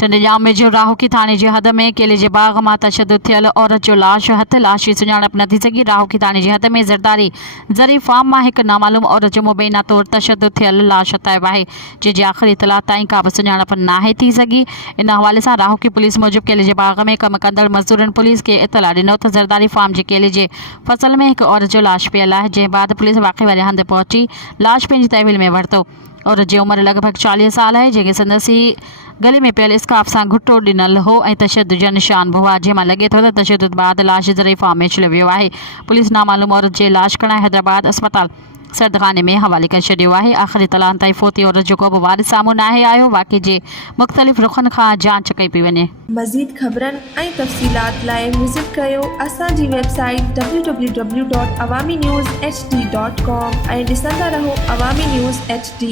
टंडजाम में जो राहोकी थाने जे हद में केले जे बाग मां तशद्दुद थियल औरत जो लाश हथ लाश जी सुञाणप न थी सघी। राहोकी थाने जे हद में ज़रदारी ज़री फार्म मां हिकु नामालूम औरत जो मुबैना तौर तशद्दुद थियल लाश हथाइबु आहे, जंहिंजी आख़िरी इतला ताईं का बि सुञाणप नाहे थी सघी। इन हवाले सां राहोकी पुलिस मूजिबि केले जे बाग में कमु कंदड़ मज़दूरनि पुलिस खे इतला ॾिनो त ज़रदारी फार्म जे केले जे फसल में हिकु औरत जो लाश पियल आहे, जंहिं बाद पुलिस वाक़ई वारे हंधि पहुची लाश पंहिंजी तहवील में वरितो। औरत जी उमिरि लॻभॻि 40 साल आहे, जंहिंखे संदसि गले में पियल स्काफ सां घुटो ॾिनल हो ऐं तशद्दुद जा निशान बि हुआ, जंहिंमां लॻे थो त तशद्दुद बाद लाश ज़रई फार्म में छिलियो वियो आहे। पुलिस नामालूम औरत जे लाश खणाए हैदराबाद अस्पताल सर्दखाने में हवाले करे छॾियो आहे। आख़िरी तलान ताईं फोती औरत जो को बि वारिस साम्हूं नाहे आयो। वाक़े जे मुख़्तलिफ़ रुखनि खां जांच कई पई वञे। मज़ीद ख़बरनि ऐं तफ़सीलात लाइ विज़िट कयो असांजी वेबसाइट www.awamiNewsHD.com ऐं ॾिसंदा रहो अवामी न्यूज़ HD।